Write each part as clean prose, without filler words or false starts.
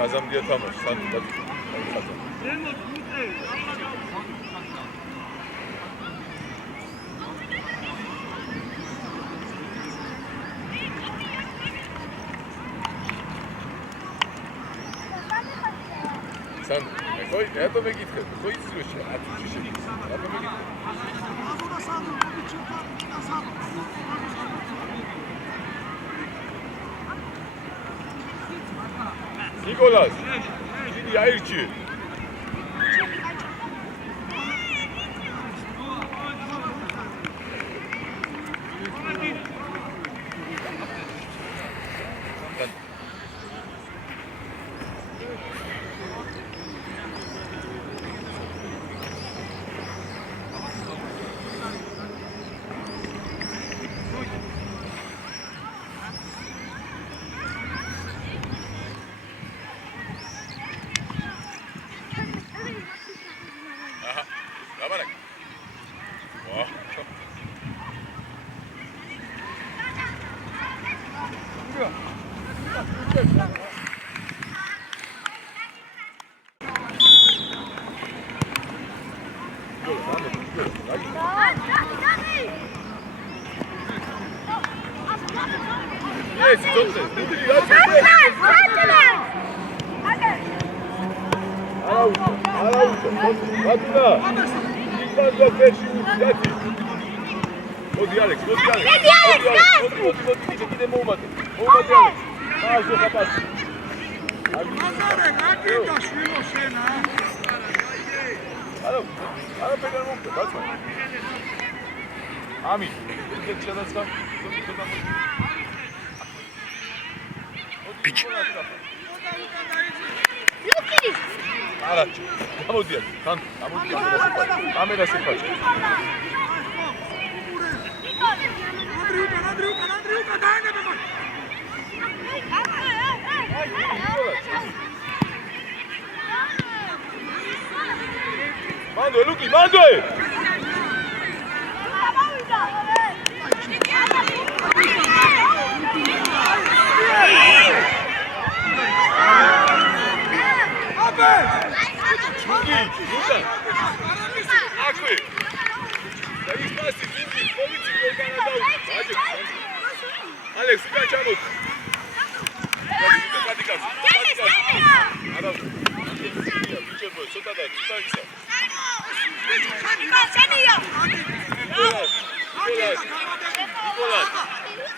Kazamdiye tamam. Sen bak. Sen koy, ne to megit kad? Koy izliyorsun. Atı çişi. Ne to megit? Nikolas, şimdi yayırçı. Amin. Piç. Araç. Tamam diyor. Tamam. Tamam diyor. Kamera sıfır. Mando, Luki, mando! Alex, kaçamaz.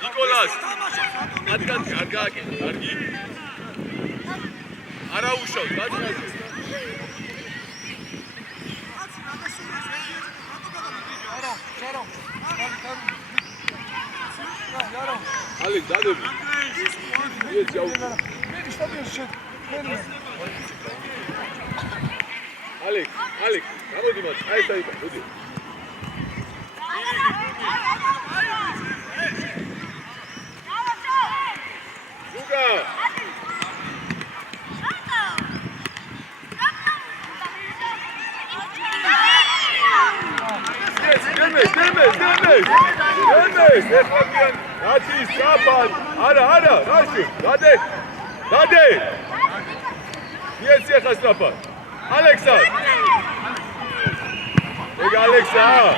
Nikolas, argi. Ara uşak, Alex, da dur. Yes, yav. Alex, hadi dimat. Ay sayfa, hadi. Luka. Demez. Efendim. Hadi sapan. Ara. Raşu. Hadi. Yes, sapan. Alexa. Ega Alexa.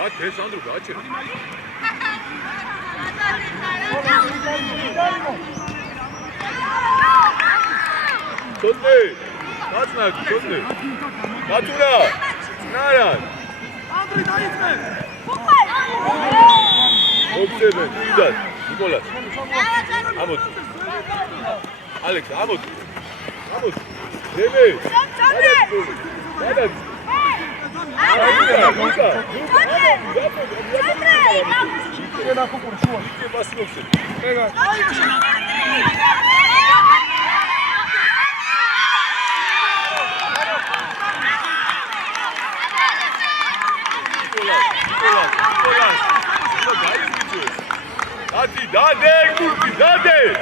ეს ანდრო გააჩერე. Totne. Kaçma, Totne. Kaçura. Naran. Andrei daitme. Obsebe, Idas, Nikolas. Amot. Alex, Amot. Amot. Deme. Hadi. Hadi, dade, kurti, dade.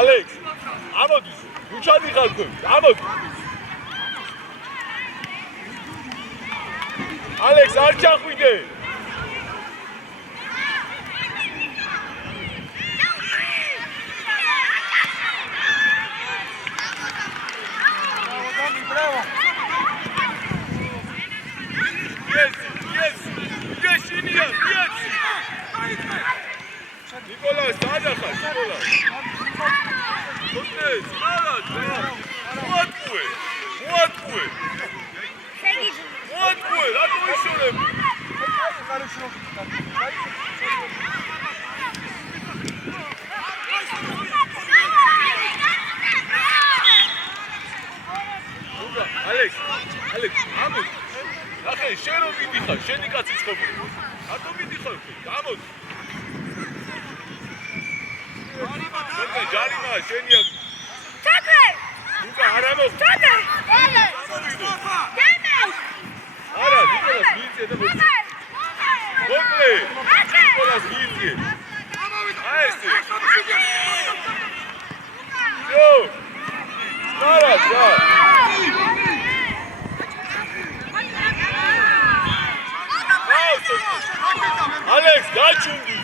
Alex, ამოდი, უჩადი ხალხო, ამოდი. Alex, არ ჩახვიდე. Nicolas, დაახლა, Nicolas. Totnes, მოატყუე. მოატყუე, რატო ისურები? Alex, ამოდი. ახლა შენ რომ მიდიხარ, შენი კაცი ცხოვრობ. რატო მიდიხარ? ამოდი. ჯარიმა შენია. ჩაკრე. ნიკა არა მო. ჩაკრე. არა, ნიკოლას გიწე და მოწე. მოკლე. ნიკოლას გიწე. აესე. იო. არა, რა. Alex, გაჩუნდი.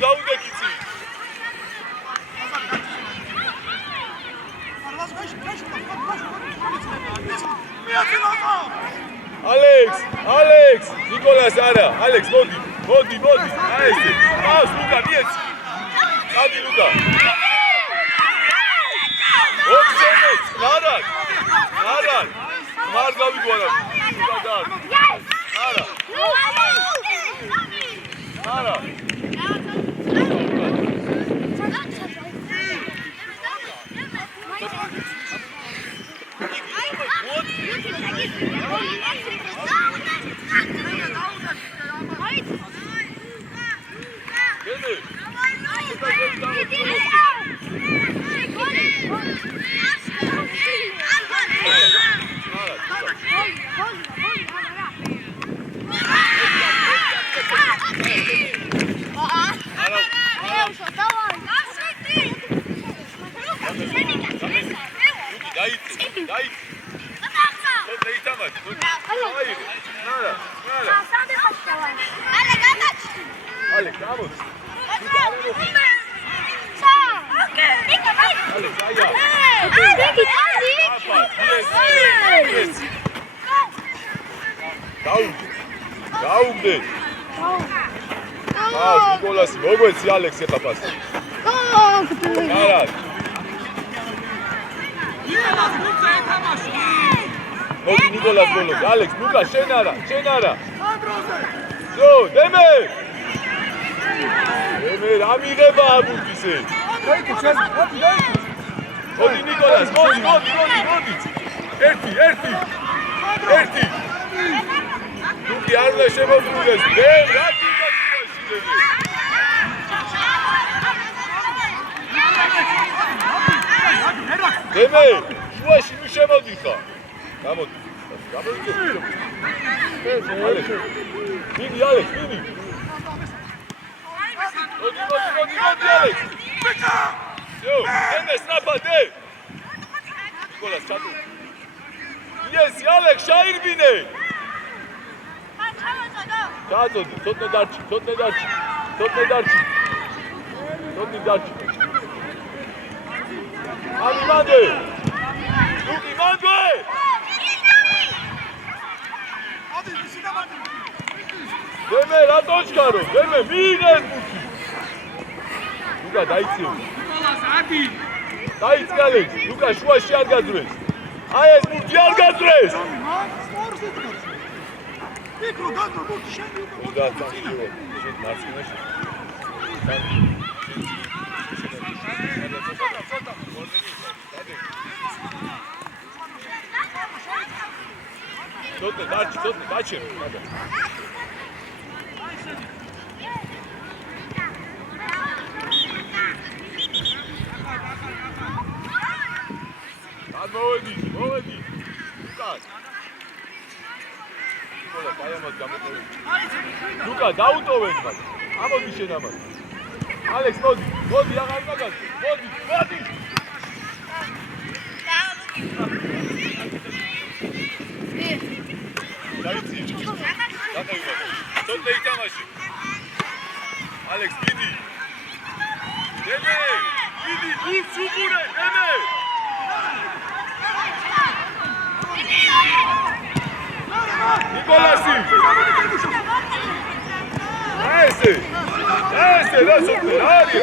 Zaуда kici. Alex, Nicolas ara. Alex, modi. Aese. Luka, niec. Adi Luka. Obsenet, naran. Mar gavigora. Luka dar. Ara. Alex, vamos. Daude. ნიკოლასი, მოგვეცი ალექსი ახლა პასი. არა. მოდი ნიკოლას ბოლოს. ალექს, ლუკა, შენ არა. ზო, დემე. დემე, ამიღება აბურთისე. მოდი ნიკოლას, მოდი. ერთი. ლუკი არ უნდა შემოგვიდეს. რა გიგაში დემე. დემე, შუაში ნუ შემოდიხა. გამოდი. ალექს. მიდი. მოდი ალექს. ზო, დემე სტრაფადე. ნიკოლას ჩადო. იესი ალექს შაირბინე. ჩადოდი, ცოტნე დარჩი. ამი მანდე. ლუკი მანდე. დემე რატოჩკარო? დემე მიიღეს ბურთი. ლუკა დაიცი. დაიცი ალექს. ლუკა შუაში არ გაძრეს. აი ეს ბურთი არ გაძრეს. ლუკა წამშიო. შენ მარცხინაში. ცოტნე დაჩი. მოვედი. ლუკა დაუტოვენ მაგ. ამოდი შენ ამას. ალექს მოდი აღარ მაგას. მოდი. დაიცი. ცოტნე ითამაში. ალექს მიდი. დემე. მიდი, გულს უყურე, დემე. ნიკოლასი. ესე რა სოფლე არის?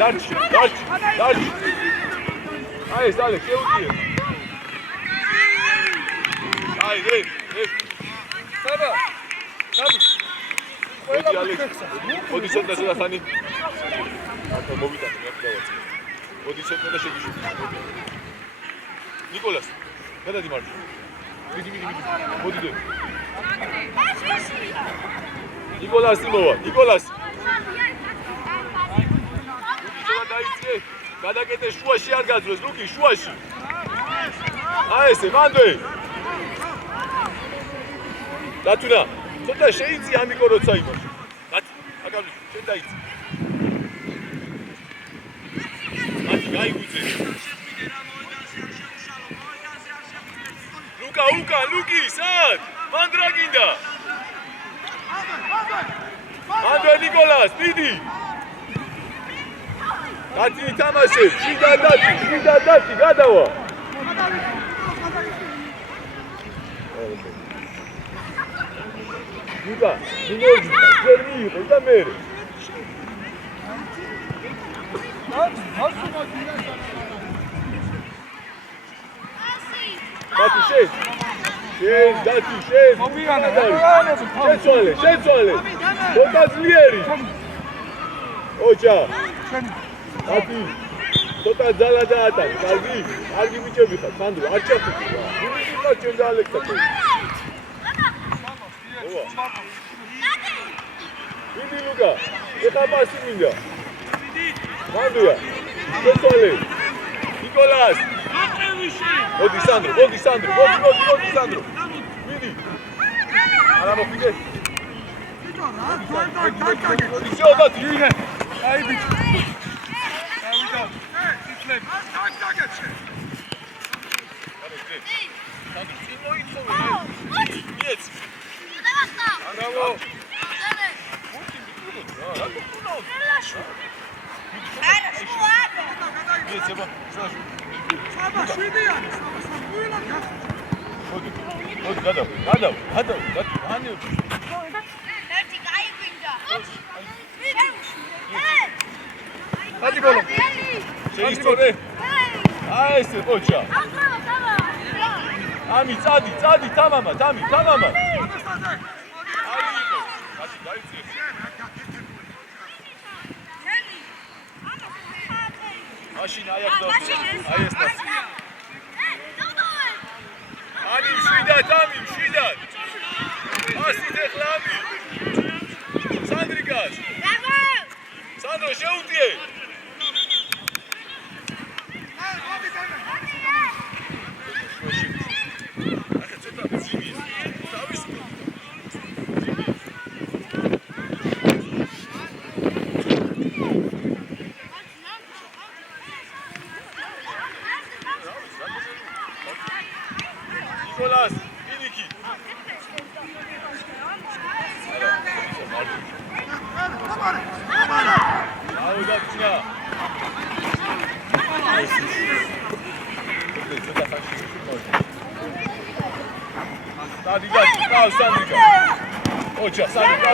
დარჩი. აი ეს ალექს შეუძლიე. აი ეს. საბა. მოდი ალექს. მოდი შევდასა ხანი. ახლა მოვიტანე მეყდავაც. მოდი შევდასა შეგიშვი. ნიკოლას. გადადი მარჯვნივ. მიდი. მოდი დე. ნიკოლასი მოვა. შუა დაიწე. გადაკეთე შუაში არ გაძრეს, ლუკი შუაში. აი ესე, მანდე. დათუნა, ცოტა შეიწი ამიკო როცა იმაში. დათი, აკაბლი, შენ დაიწე. დათი, გაიგუძე. ლუკი, სად? მანდრა გინდა. მანდრა ნიკოლას, მიდი. დათი ითამაშებ, შიდა დათი, გადავა. ლუკა, ნინოჯი, ჯერ მიიღო და მერე. დათი, შენ. შეცვალე. მოკა ძლიერი. ოჯა. დათი. ცოტა ძალა დაატან, კარგი ბიჭები ხარ, სანდრო, არ ჩახტი. ვიღაც ჩვენ და ალექსა. მიდი ლუკა, ეხა პასი მინდა. მანდია. შეცვალე. ნიკოლას. მოდი სანდრო. მიდი. არა მოხიდე. მოდი შევდათი. აი ბიჭი. დავიდა. ისლებ. დაგაგეთე. სანდრო, წინ მოიწოვე. მიეც. ანგავო. რა გქონდა? არა, შუადო. მიეცება. საბა შვიდიანი. მოდი გადავ ანუ ერთი გაიგვინდა ადი ბოლო შეისწორე აი ეს ყოჩა ამი წადი თამამა აი იყო გაიწიე მაშინ აი აქ აი ეს Ani mშვიდად ასით ეხლა ამი სანდრიკას სანდრო შეუტიე Nicolas, Iniki. Audacia. Sandrika, Sandrika. Ocha, Sandrika.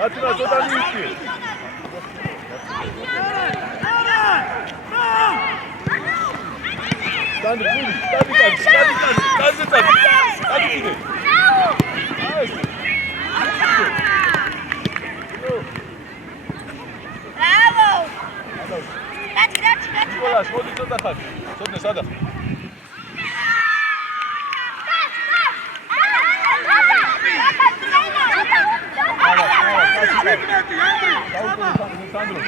Atına sodan yükü. Sandro, vur. Hadi gidi. Bravo. Dati. Nicolas, modi soda khad. Sodne sada. Sandro.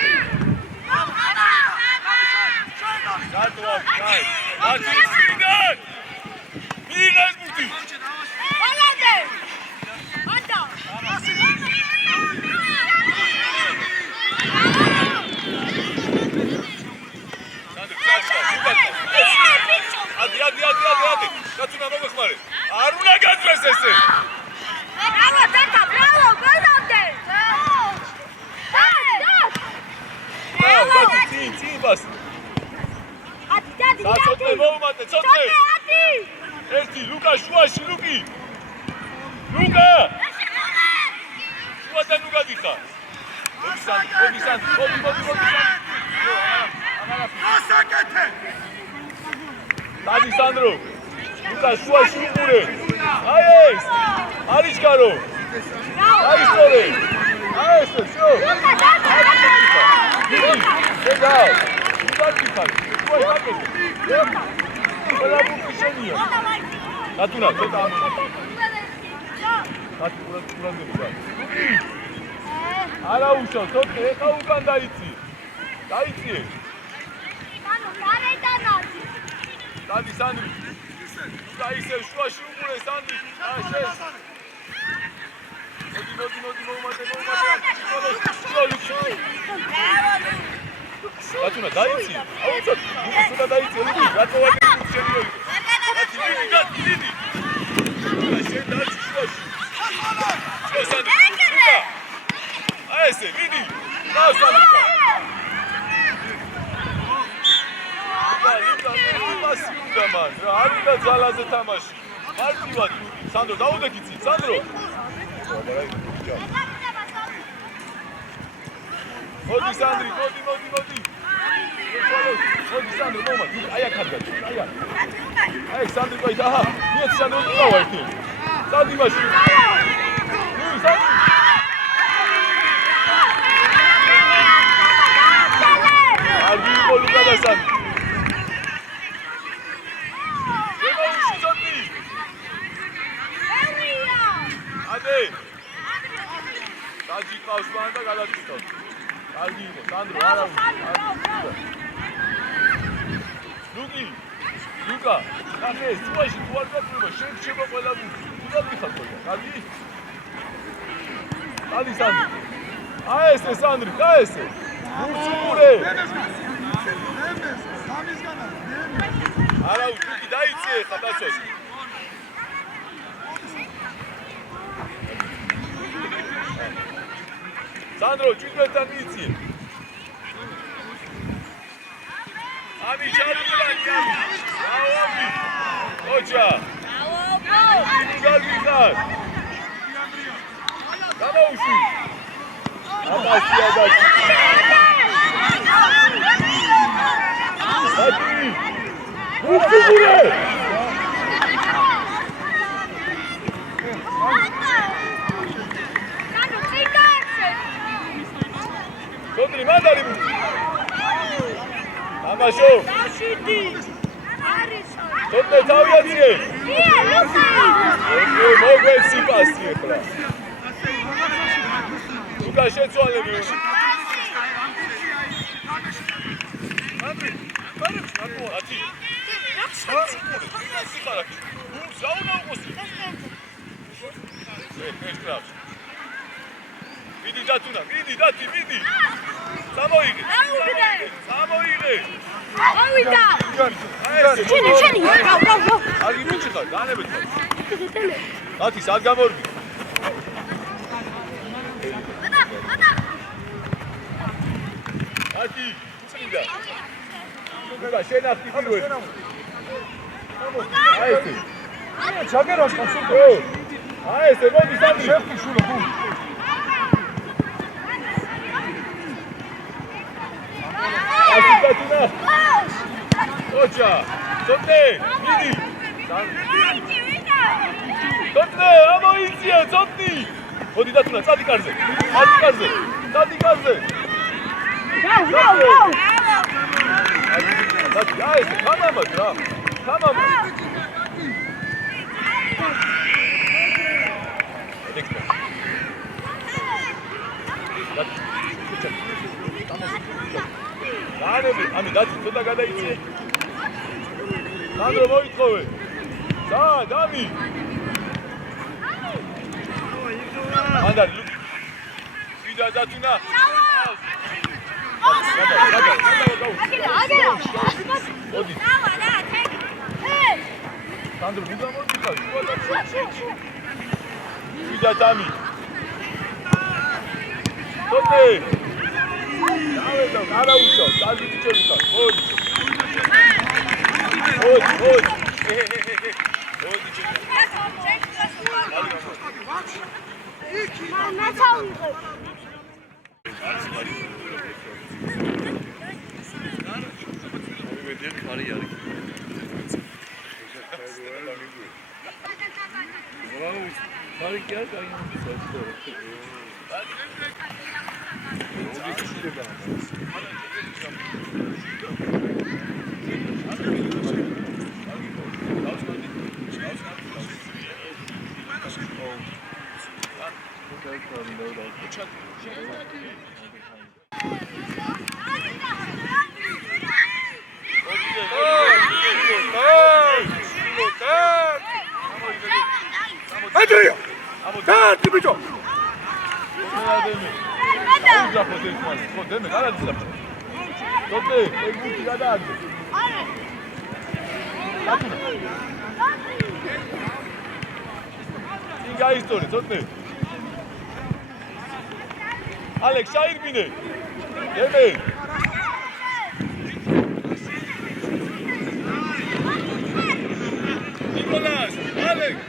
Ერთი ლუკა შუაში ლუკი ლუკა შუადან ლუკა დიხა მოდი ასაკეთე დადი სანდრო ლუკა შუაში უყურე აი ეს არის გარო აი სწორე აი ეს შო დედაო ლუკა დიხა შუაში აკეთე ყველა ბუკიშენია Natuna, ceta am. Natuna. Ala ușa, tot e ca un can daiți. Daiți. Manu, care e danați? Dadi Sandri. Dai se șua și umure Sandri. Așa. Nodi, mate. Natuna, daiți. Auzi, nu daiți, nu. Gata, oare nu serios. Vidi. Așa, dați șoși. Șo Sandri. Aia se, vidi. Da, Sandri. Luka, man. Ari da zalaze tamași. Martivat. Sandro, daude kiți. Sandro. Odi Sandri, odi. Odi Sandro, moment. Aia cadă. Aia Sandri, băi, aha. Mie Sandro nu dau aici. Sandri mași. Nu, Sandri. Argi Luka da Sandri. Ade. Daji qავს მან და გადაწყვიტავს. კარგი იყო, სანდრო, არა. ლუკა, კაფე, სუაში თუ არ გაყვება, შეჭება ყველა ბუთი. უნდა მიხარ ყველა, კარგი? დადი სანდრო. აი ესე სანდრი, და ესე. მურცურე. არა, ლუკი დაიწე ხა დაცოს. Sandro, ჭიდვებთან მიიწიე. Ami, ჩარგულანი, Ami. Bravo, Ami. ოჯა. გალბიზარ. გამოუშვი. აბასია და ატი. უხურე. Sotri, mandali. Amașo. Sotri, tauiație. Mogăți pasie, bra. Luca, șețoale, meu. Andrei, care ati. Sau nu poți. Ești grav. Vidi datuna, vidi dati, vidi. Samoire. Samoire. Auita. Cine? Bravo. Agi მიჭიხა, განებეთ. ათი სად გამორდი? ათი, წინდა. გუგა, შენ ახტი პირველი. აი ესე. ჩაგეროს ხასო. აი ესე, მოდი სამი. შეხი შულო, გუ. ათი დათუნა. ოჯა. სოტე, მიდი. სოტე, ამოიწია, სოტი. მოდი დათუნა, წადი კარზე. წადი კარზე. წადი კარზე. Go. აი ესე, გამამად რა. გამამად. დექტა. განები, ამი დათი ცოტა გადაიწიე. სანდრო მოითხოვე. სად, ამი. მანდარი. ვიდა დათუნა. აგერა. მოდი. სანდრო, ვიდა მოდი, შუა. ვიდა დამი. სოტე. დავედო, არაუშავ, დაგიწევი ხარ. მოდი. მოდი. მოდი ჩემი. მაცაუნდე. მოვიდე ხარი არის. ვაუ, ხარი კი არ კაი. Andrea! Dai, bicho! დემე გადადის. სოტე, ეგ გადააგდე. წინ გაისტორე, სოტე. ალექს აირბინე. დემე. ნიკოლას, ალექს.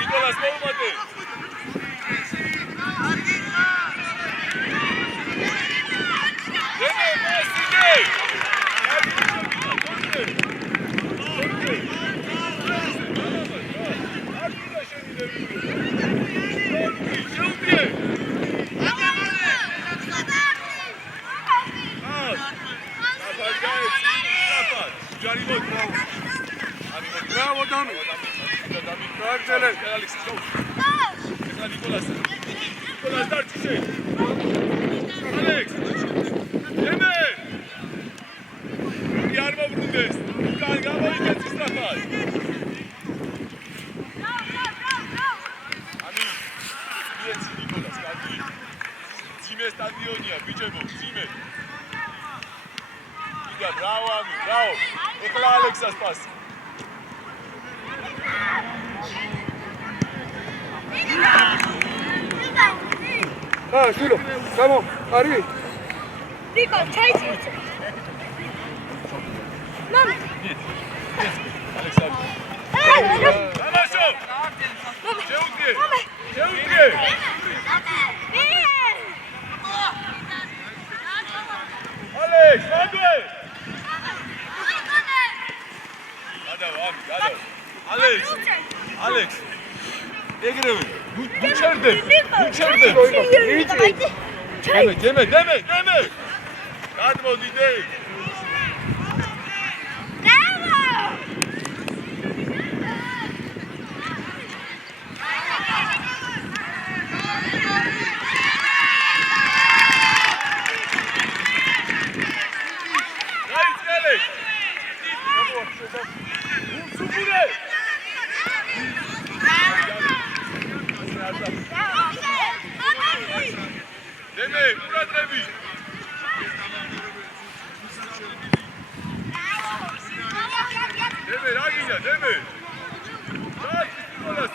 Nicolas, móvate. Bravo, Dami. Alex. Alex, go. Ეხლა ნიკოლას. ნიკოლას დარჩი. Alex. ემე. არ მოbrunდეს. კაი გამოიგეთ სწრაფად. ამი. ეს ნიკოლას კარგი. ძიმე სტადიონია, ბიჭებო, ძიმე. იგა, ბრავო ამი, ბრავო. ეხლა ალექსას პასი. Შვილო, გამო, არი. Niko, ჩაიცი. მამა. ალექსანდრ. დამაშო. შეუდგე. შეუდგე. ალექს, მაგვე. გადავა. ალექს. ალექს. ეგრევე. ნუ ჩერდე. დემე. გადმოდიდე. დემე, ყურადღები. დემე, რა გინდა, დემე? რა გინდას?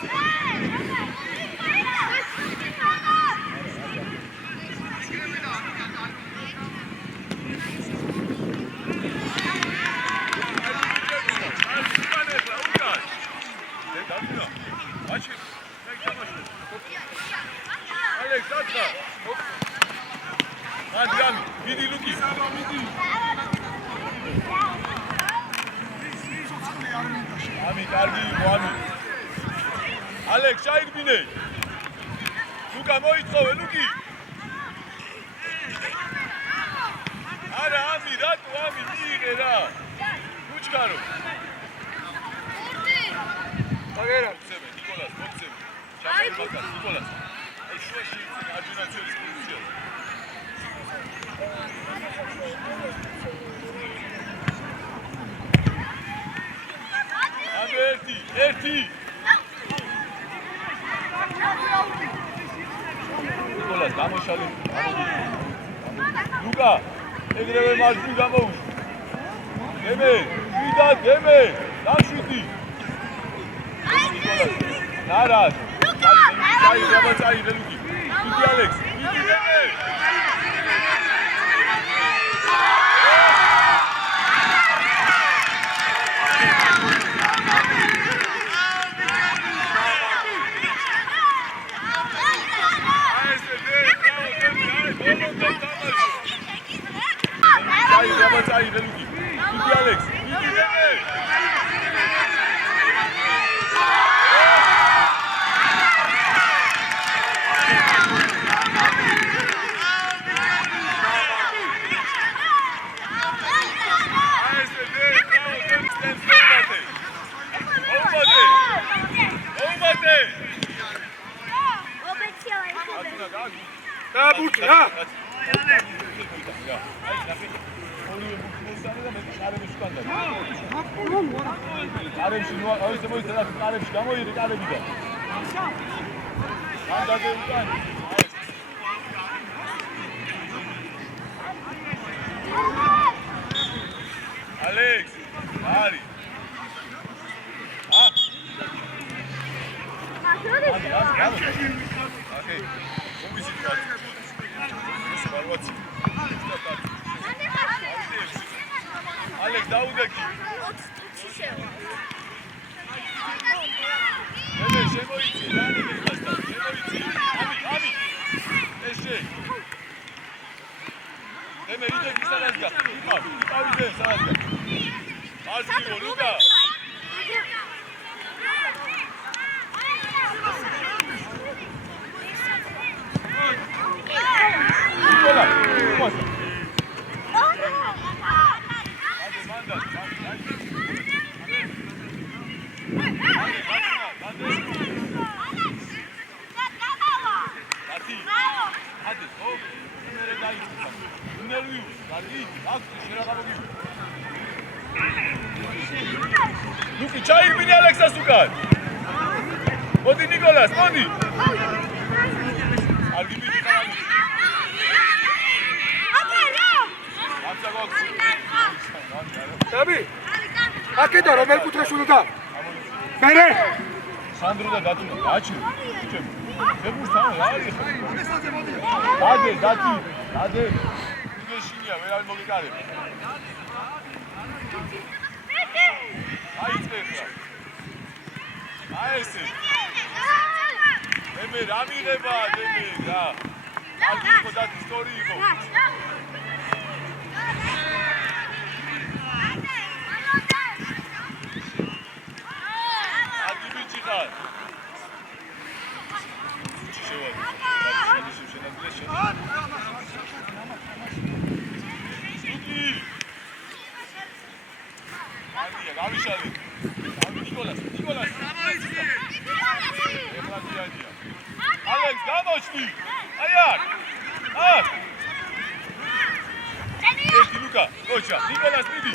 ალექს, დაწყა. Adrian, vidi Luki. Ami, kargi, Ami. Alex, şahirbine. Luka, moitqove, Luki. Ara, Ami, ratu, Ami, mire, ra. Lučkaro. Agera. Sebe, Nikolas, Boksebe. Şahin Bakas, Nikolas. Şu aşı, Arjunacijović pozicija. ერთი. ნიკოლას გამოშალი. ლუკა, ეგრევე მარჯვნი გამოუშვა. გემე, ვიდა გემე, დაშვიდი. ნიკოლას. ნარად. წაიღე ლუკი. ლუკი ალექს. ვიდი გემე. წაიღე ლუკი. ლუკი ალექს. ვიდი გემე. Tabutha. არებში ნუ აიცე მოიცა და არებში გამოირი კარებიდან. ანდაზე უკან. ალექს, არი. აკეი. მომიცით რა. ეს ბარვაცი. ალექს დაუდეკი. მე შემოიცი რა ნიგასთან შემოიცი ამი ესე მე რიდეკი სადაზგა იყავი სადაზგა არჩიო ლუკა ნიკოლა მოასა მანდა Luki, ჩაირბინე ალექსას უკან. მოდი ნიკოლას, მოდი. არ გიბიდი ხარ. ამცა გვაქვს. დაბი. აკედა რომელ კუთხეში უნდა? მერე. სანდრო და დათი, გაჩი. ბიჭები. მეგურს თან რა არის ხა? დადე, დათი, დადე. იგეშინია, ვერ არის მოგეკარები. აიწე ხა. აი ესე. მე რა მიღება, მე რა. აი იყო დათი სტორი იყო. აგი ბიჭი ხარ. გავიშალე. ნიკოლას. ალექს გამოჩნი. აი აქ. აქ. ერთი ლუკა, ოჩა, ნიკოლას მიდი.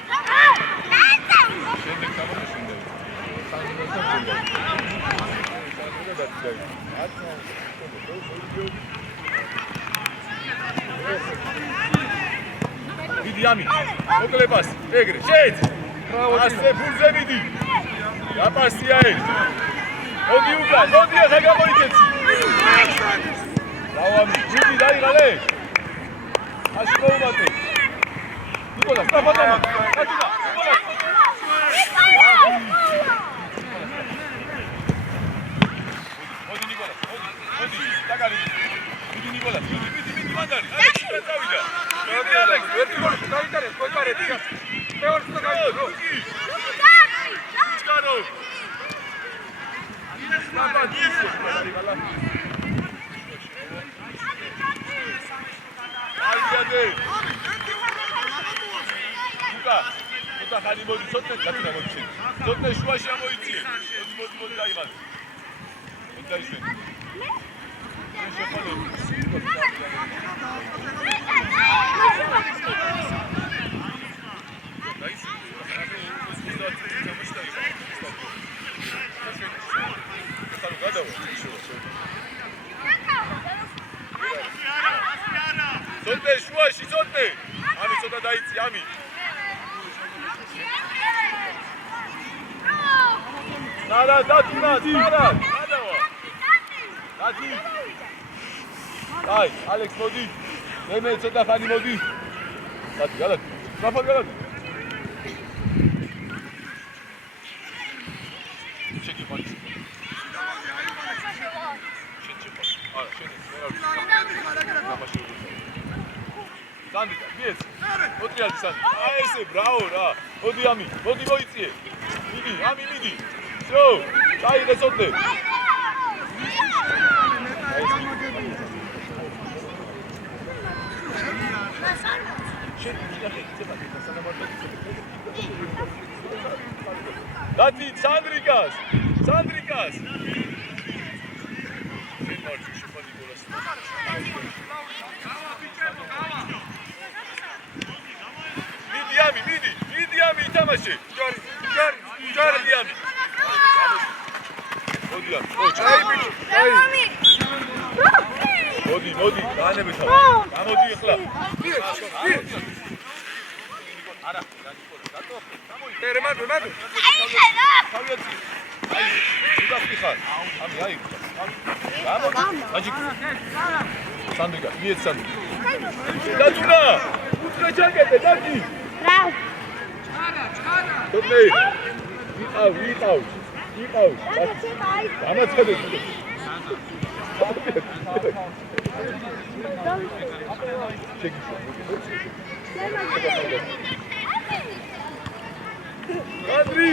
შემდეგ გამოშინდა. მიდი ამი. მოკლებას, ეგრე, შეეც. ასე ფულზე მიდი. გაპასია ეს. მოდი უკან, მოდი ახლა გამოიწეცი. დავამი, მიდი დაიღალე. აში მოუმატე. ნიკოლა, სტაფანომა, კატინა, ნიკოლა. მოდი ნიკოლა, მოდი, დაგარი. მიდი ნიკოლა, მიდი მანდარი. აი, წავიდა. მიდი ალექს, ერთი გოლი დაიტარე, ყოიკარე დიგას. მეორე უნდა გაიგო. ჩკარო. Papa, dice. Albiade. Luka ხანი მოდი ცოტნე გაწინა მოდი. ცოტნე შუაში ამოიწიე. მოდი დაიღალე. მოდი დაიშვენ. ცოტნე შუაში ცოტნე. ამი ცოტა დაიწი ამი. Nara, Datina, Nara. Dati. Dai, Alex modi. Meme ცოტა ხანი მოდი. Dati, galak. Rafa galak. Çekil bak. Sandika, bies. Otriadi Sandika. Ai ese, bravo ra. Modi ami, modi moiție. Midi, ami midi. Zo, dai de sotte. Dati, Sandrikas. Sandrikas. Midi ami ითამაშე. ჯარი ამი. მოდი ამი. მოდი, გაანები თავი. გამოდი ახლა. არა, დატო. მერე მაგ. თავიაცი. აი, უდაფი ხარ. ამი აი. გამოდი. მაჯიკ. სანდრიკა, მიეც სანდრიკა. დაწუნა. უცხო ჩაკეტე, დაგი. რა. Totnei. Ვიყავ. ამაცხადე. Andri,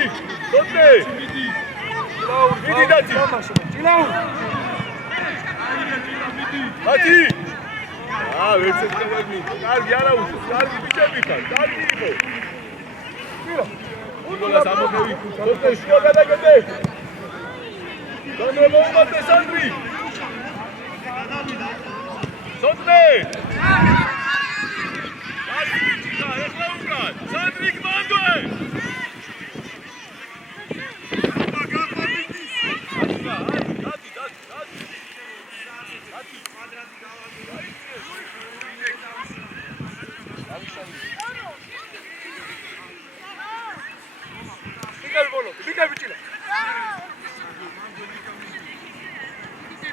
Totnei. მიდი დათი. დათი. ვერც ეთქები. კარგი არა უშო. კარგი ბიჭები ხარ. კარგი იყო. Nicolas ამოხევი. თორე შუა გადაგეთე. გამოუმატე სანდრი. Totnei.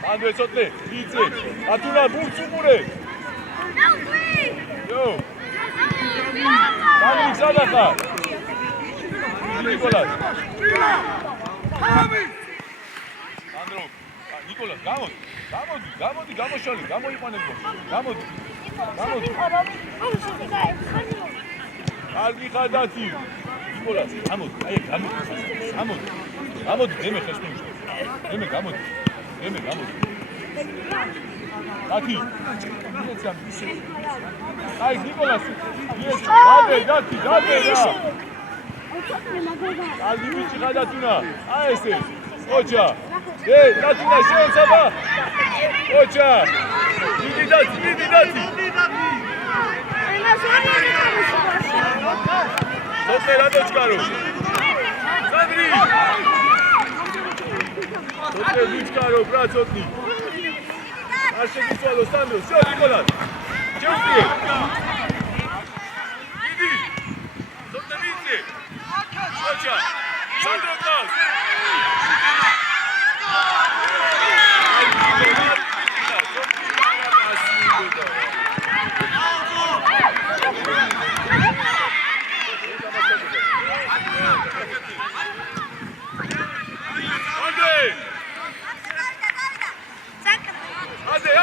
Andrei, sotne, lice, atuna, burcu mure. Jo. Andrei, sadaha. Nikolas. Andro, Nikolas, gamodi, gamoshali, gamoiqanebo. Gamodi. Algi khadati. Nikolas, gamodi, აი gamodi. Gamodi, მე ხეს ნიშნავს. მე gamodi. Dati. Ai, Nicolas. Yes, dati. Algi bici gadatuna. Ai este. Ocha. Ei, datuna șensaba. Ocha. Didi dati. Sotne radochkaro. Sandri. Sotne vichkaro, brat sotni. Așa cum s-a luat Sandro, și-o Nicolas! Ce-o fie? Didi! Sotne vice! Ocha! Sandro Klaus!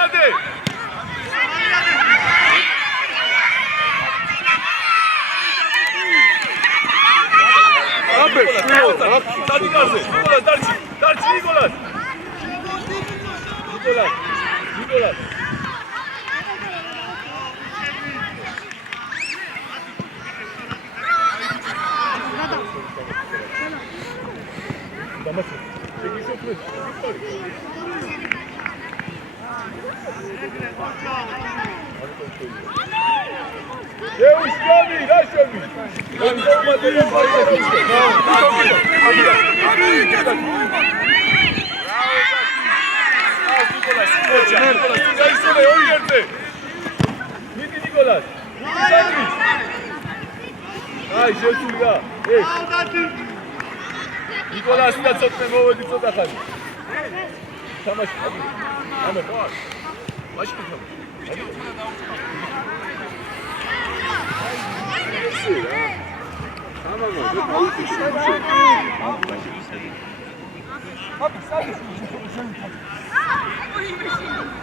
Ade! Abe, stadi gaze. Nicolas, darci, Nicolas. Damasın. Çekiş yok mu? Deus, Gabi, deixa-me! Cantou uma dele, vai Nicolas! Ai, Jesus, lá! Ei! Nicolas, está só te mover de toda a casa. Chama, chama, bora! Vai, chama.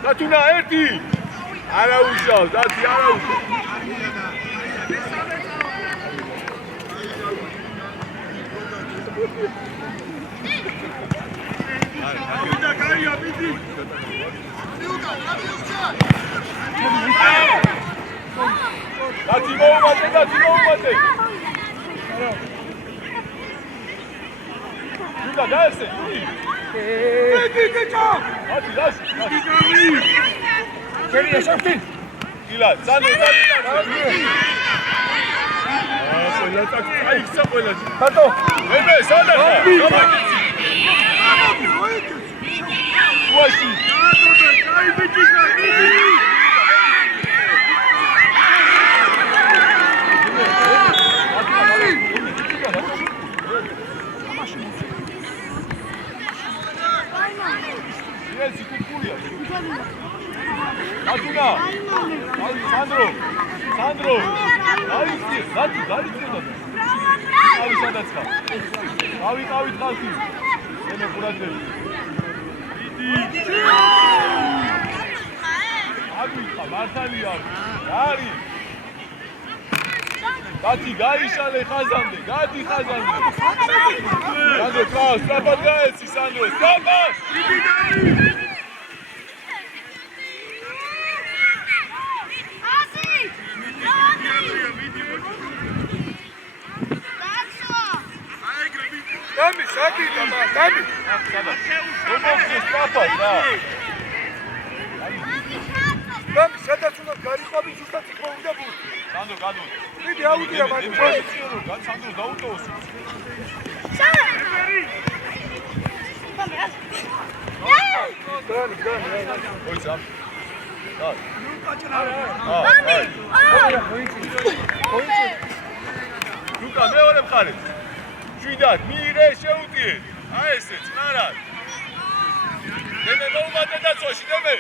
Datuna, erti! Ara ușau, dați, ara ușau! Dați-vă umate! Iuda, dă-se! Dați! Keri, așa fin! Ila, Sandro, aici să până! Tato! Bebe, Sandro! Uași! Atuna! Sandro! Aici! Dați! Avi sadați ca! Avi thalti! Eme curatele! Avi ca! Martali Ari! Dați gaișale Hazande! Gati Hazande! Sandro, Klaus! Strapat gaeți! Sandro! Strapat! Dami, sabe, Dami. Vamos escapar, tá? Dami, სადაც უნდა გარიყვები ზუსტად იქ უნდა ბურთი. Sandro, გადო. დიდი აუდია მაგ პოზიციურ, Sandro დაუტოვოს. მოიცა. ლუკა მეორე მხარე. შვიდად მიიღე შეუტიე. აი ესე წყარად. დემე მოუმატე დაცვაში დემე.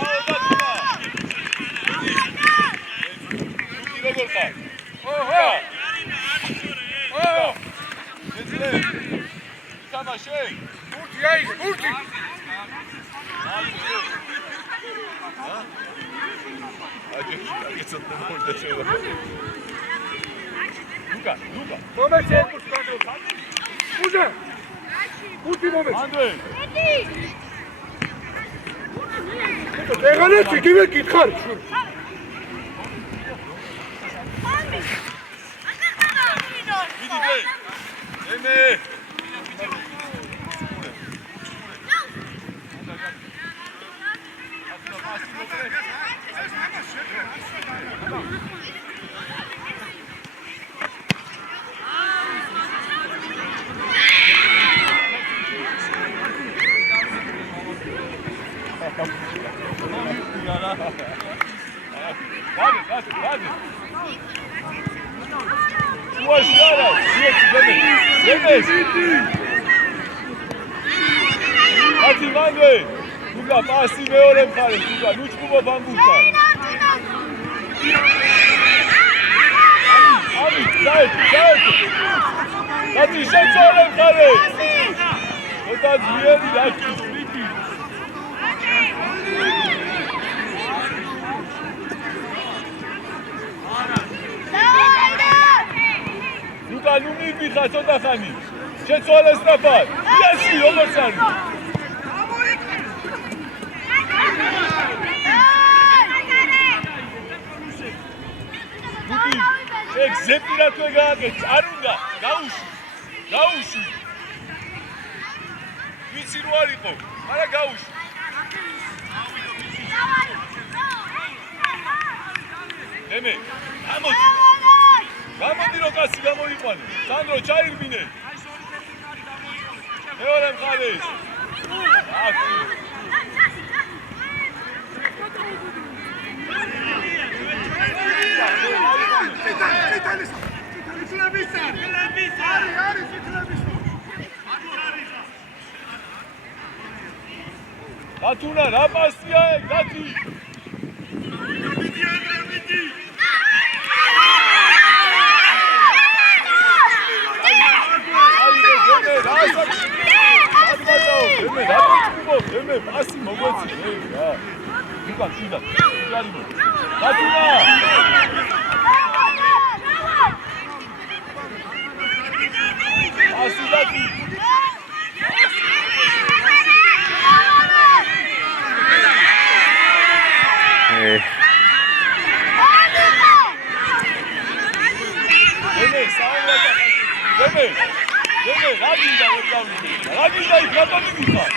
აუდაცა. ლუკი როგორ ხარ? ოჰო. ოჰ. ეცლე. თამაშე. გურთი აი, გურთი. Luka. Moment, Uze. Gurti moment. Andre. Egane çekime git kar. Vidi gel. Eme. Hadi. Ulaşlara. Demek. Hadi Mande. Luka pasi მეორე მხარეს. Luka ნუჩკუბა ბამბუკა. Ami, დაეთ. Hadi შეწორე მხარე. ოდა ძლიერი დაკი. Luka, nu mibიხა ცოტა ხანი. შეწვალე სწრაფად. იესი, როგორც არის. Luki, ეგ ზეპირათვე გააკეთე. არ უნდა. გაუშვი. ვიცი რო არ იყო, მაგრამ გაუშვი. ემე, გამოდი რო კაცი გამოიყვანე. სანდრო ჩაირბინე. მეორე მხარე. აკი. Atuna, რა პასია ეგ, დათი. ემე, პასი მოგვეცი, რა. ლუკა, შვიდა. ჯარიმო. დათუნა. პასი დათი. Deme, რა გინდა იქ რა ტომი მიხარ?